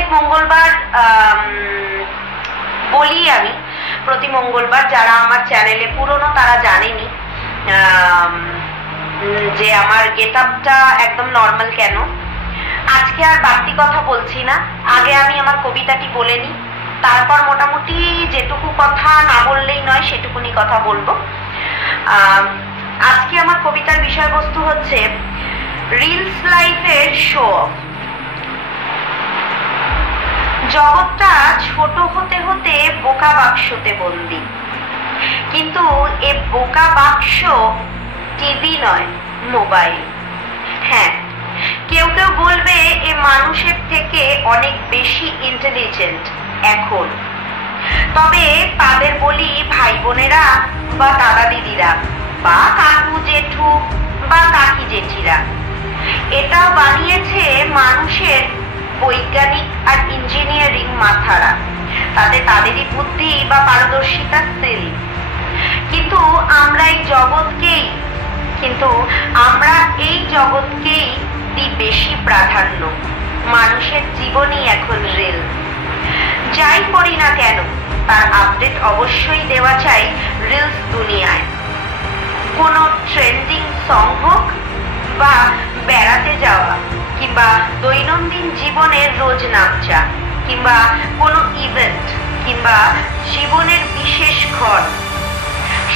প্রত্যেক মঙ্গলবার বলি আমি, প্রতি মঙ্গলবার যারা আমার চ্যানেলে পুরনো তারা জানেনি যে আমার গেট আপটা একদম নর্মাল কেন। আজকে আর বাড়তি কথা বলছি না, আগে আমি আমার কবিতাটি বলে নিই, তারপর মোটামুটি যেটুকু কথা না বললেই নয় সেটুকুনি কথা বলবো। আজকে আমার কবিতার বিষয়বস্তু হচ্ছে রিলস লাইফের শো অফ। জগৎটা ছোট হতে হতে বোকা বাক্সতে বন্দি, কিন্তু এ বোকা বাক্স টিভি নয়, মোবাইল। হ্যাঁ, কেউ কেউ বলবে এ মানুষের থেকে অনেক বেশি ইন্টেলিজেন্ট এখন। তবে তাদের বলি ভাই বোনেরা বা দাদা দিদিরা বা কাকু জেঠু বা কাকি জেঠিরা, এটাও বানিয়েছে মানুষের বৈজ্ঞানিক আর ইঞ্জিনিয়ারিং মাথারা, তাতে তাদেরই বুদ্ধি বা পারদর্শিতা সিল। কিন্তু আমরা এই জগৎকেই দিই বেশি প্রাধান্য। মানুষের জীবনই এখন রিল। যাই করি না কেন তার আপডেট অবশ্যই দেওয়া চাই রিলস দুনিয়ায়। কোনো ট্রেন্ডিং সং হোক বা বেড়াতে যাওয়া কিংবা দৈনন্দিন জীবনের রোজ নামচা কিংবা কোনো ইভেন্ট কিংবা জীবনের বিশেষ ক্ষণ,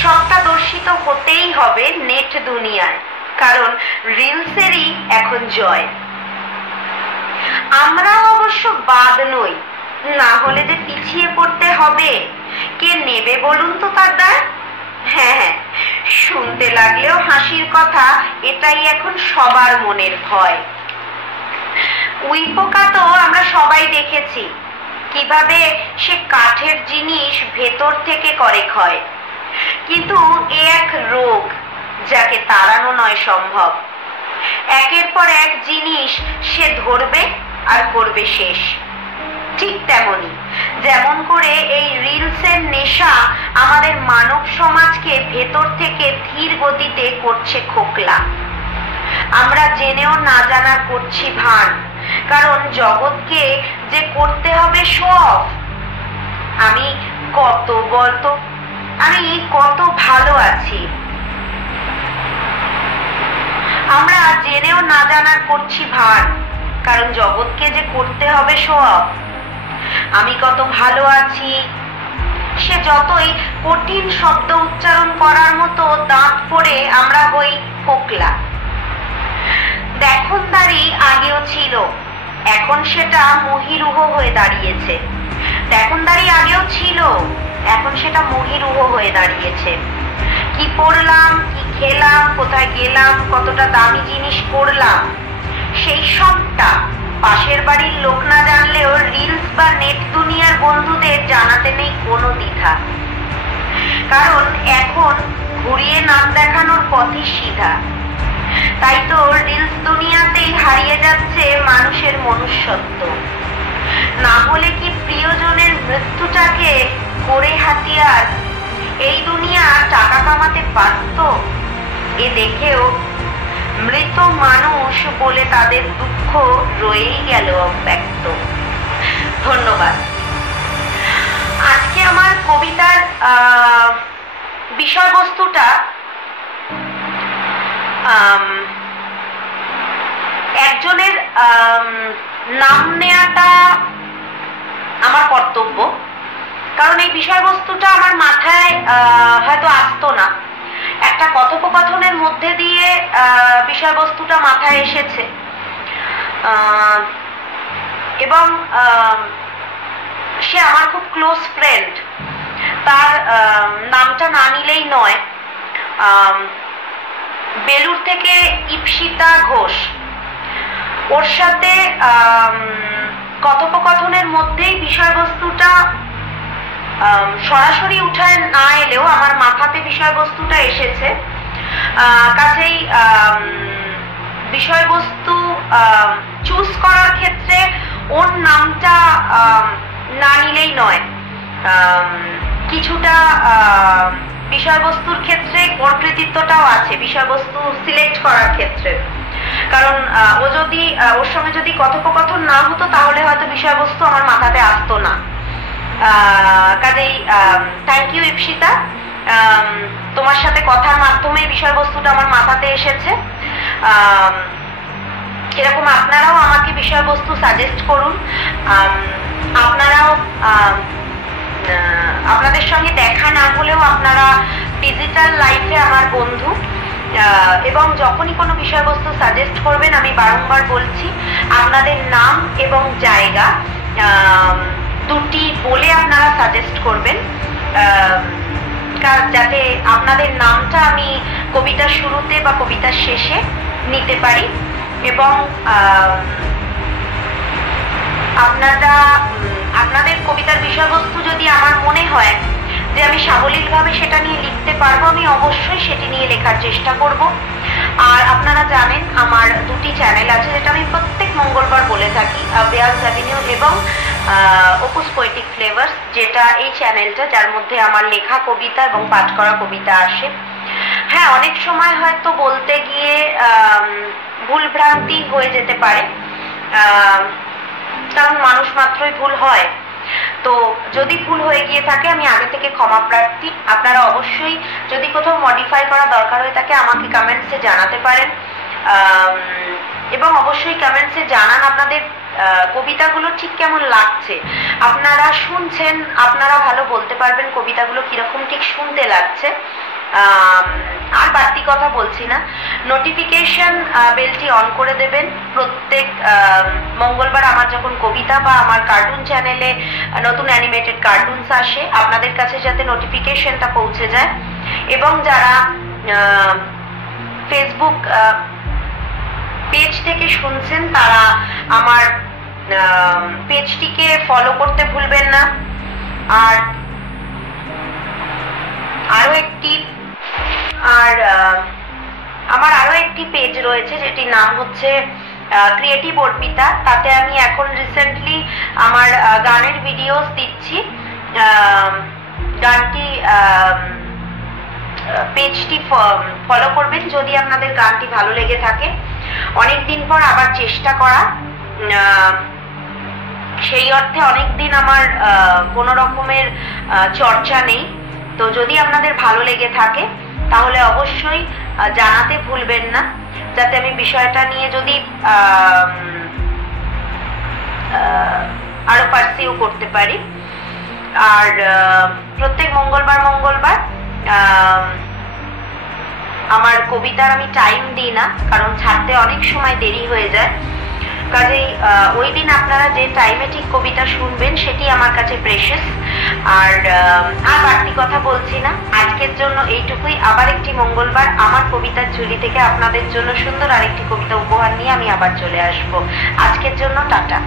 সবটা দর্শিত হতেই হবে নেট দুনিয়ায়, কারণ রিলসেরই এখন জয়। আমরাও অবশ্য বাদ নই, না হলে যে পিছিয়ে পড়তে হবে। কে নেবে বলুন তো তার দায়? হ্যাঁ, শুনতে লাগলেও হাসির কথা, এটাই এখন সবার মনের ভয়। উইপোকা তো আমরা সবাই দেখেছি কিভাবে সে কাঠের জিনিস ভেতর থেকে করে ক্ষয়, কিন্তু এ এক রোগ যাকে তাড়ানো নয় সম্ভব। একের পর এক জিনিস সে ধরবে আর করবে শেষ। ঠিক তেমনি যেমন করে এই রিলসের নেশা আমাদের মানব সমাজকে ভেতর থেকে ধীর গতিতে করছে খোকলা। আমরা জেনেও না জানার করছি ভান, কারণ জগৎকে যে করতে হবে শো অফ। আমি কত ভালো আছি, আমরা জেনেও না জানার করছি ভান, কারণ জগৎকে যে করতে হবে শো অফ। আমি কত ভালো আছি, সে যতই কঠিন শব্দ উচ্চারণ করার মতো দাঁত পড়ে আমরা হই ফোকলা। দেখনদারি আগেও ছিল, এখন সেটা মহিরুহ হয়ে দাঁড়িয়েছে। দেখনদারি আগেও ছিল, এখন সেটা মহিরুহ হয়ে দাঁড়িয়েছে। কি পড়লাম, কি খেলাম, কোথায় গেলাম, কতটা দামি জিনিস পড়লাম, সেই সবটা পাশের বাড়ির লোক না জানলেও রিলস বা নেট দুনিয়ার বন্ধুদের জানাতে নেই কোনো দ্বিধা, কারণ এখন ঘুরিয়ে নাক দেখানোর পথই সিধা। তাই তো রিলস দুনিয়াতেই হারিয়ে যাচ্ছে মানুষের মনুষ্যত্ব। না হলে কি প্রিয়জনের মৃত্যুটাকে করে হাতিয়ার এই দুনিয়া টাকা কামাতে পারত? এ দেখেও মৃত মানুষ বলে তাদের দুঃখ রয়েই গেল অব্যক্ত। ধন্যবাদ। আজকে আমার কবিতার বিষয়বস্তুটা একজনের নাম নেওয়াটা আমার কর্তব্য, কারণ এই বিষয়বস্তুটা আমার মাথায় হয়তো আসতো না। একটা কথোপকথনের মধ্যে দিয়ে বিষয়বস্তুটা মাথায় এসেছে এবং সে আমার খুব ক্লোজ ফ্রেন্ড। তার নামটা না নিলেই নয়। বেলুর থেকে ইপসিতা ঘোষ, ওর সাথে কথোপকথনের মধ্যেই বিষয়বস্তুটা সরাসরি উঠায় না এলেও আমার মাথাতে বিষয়বস্তুটা এসেছে। কাজেই বিষয়বস্তু চুজ করার ক্ষেত্রে ওর নামটা না নিলেই নয়। কিছুটা বিষয়বস্তুর ক্ষেত্রে ওর কৃতিত্বটাও আছে বিষয়বস্তু সিলেক্ট করার ক্ষেত্রে। কারণ ও যদি ওর সঙ্গে যদি কথোপকথন না হতো তাহলে হয়তো বিষয়বস্তু আমার মাথাতে আসতো না। কাজেই থ্যাংক ইউ ইপসিতা, তোমার সাথে কথার মাধ্যমে বিষয়বস্তুটা আমার মাথাতে এসেছে। এরকম আপনারাও আমাকে বিষয়বস্তু সাজেস্ট করুন। আপনারাও আপনাদের সঙ্গে দেখা না হলেও আপনারা ডিজিটাল লাইফে আমার বন্ধু, এবং যখনই কোনো বিষয়বস্তু সাজেস্ট করবেন আমি বারংবার বলছি আপনাদের নাম এবং জায়গা দুটি বলে আপনারা সাজেস্ট করবেন, যাতে আপনাদের নামটা আমি কবিতার শুরুতে বা কবিতার শেষে নিতে পারি। এবং আপনাদের কবিতার বিষয়বস্তু যদি আমার মনে হয় যে আমি সাবলীলভাবে সেটা নিয়ে লিখতে পারবো, আমি অবশ্যই সেটি নিয়ে লেখার চেষ্টা করব। আর আপনারা জানেন আমার দুটি চ্যানেল আছে, যেটা আমি প্রত্যেক মঙ্গলবার বলে থাকি, বেয়ার্স অ্যাভিনিউ এবং অপুস পোয়েটিক ফ্লেভার্স, যেটা এই চ্যানেলটা যার মধ্যে আমার লেখা কবিতা এবং পাঠ করা কবিতা আসে। হ্যাঁ, অনেক সময় হয়তো বলতে গিয়ে ভুলভ্রান্তি হয়ে যেতে পারে, কারণ মানুষ মাত্রই ভুল হয়। তো যদি ভুল হয়ে গিয়ে থাকে আমি আগে থেকে ক্ষমা প্রার্থী। আপনারা অবশ্যই যদি কোথাও মডিফাই করা দরকার হয়ে থাকে আমাকে কমেন্টসে জানাতে পারেন, এবং অবশ্যই কমেন্টসে জানান আপনাদের কবিতাগুলো ঠিক কেমন লাগছে। আপনারা শুনছেন, আপনারা ভালো বলতে পারবেন কবিতাগুলো কিরকম ঠিক শুনতে লাগছে। আর বাড়তি কথা বলছি না, নোটিফিকেশন বেলটি অন করে দেবেন। প্রত্যেক মঙ্গলবার আমার যখন কবিতা বা আমার কার্টুন চ্যানেলে নতুন অ্যানিমেটেড কার্টুনস আসে আপনাদের কাছে যাতে নোটিফিকেশনটা পৌঁছে যায়। এবং যারা ফেসবুক পেজ থেকে শুনছেন তারা আমার পেজটিকে ফলো করতে ভুলবেন না। আর আমার আরো একটি পেজ রয়েছে যেটির নাম হচ্ছে ক্রিয়েটিভ অর্পিতা। তাতে আমি এখন রিসেন্টলি আমার গানের ভিডিওস দিচ্ছি। গানটি পেজটি ফলো করবেন যদি আপনাদের গানটি ভালো লেগে থাকে। অনেকদিন পর আবার চেষ্টা করা, সেই অর্থে অনেকদিন আমার কোনো রকমের চর্চা নেই। তো যদি আপনাদের ভালো লেগে থাকে তাহলে অবশ্যই জানাতে ভুলবেন না, যাতে আমি বিষয়টা নিয়ে যদি আরো পারসিউ করতে পারি। আর প্রত্যেক মঙ্গলবার আমার কবিতার আমি টাইম দিই না, কারণ ছাড়তে অনেক সময় দেরি হয়ে যায়। কাজেই ওই দিন আপনারা যে টাইমে ঠিক কবিতা শুনবেন সেটি আমার কাছে প্রেশাস। আর বাড়তি কথা বলছি না, আজকের জন্য এইটুকুই। আবার একটি মঙ্গলবার আমার কবিতার ঝুলি থেকে আপনাদের জন্য সুন্দর আরেকটি কবিতা উপহার নিয়ে আমি আবার চলে আসবো। আজকের জন্য টাটা।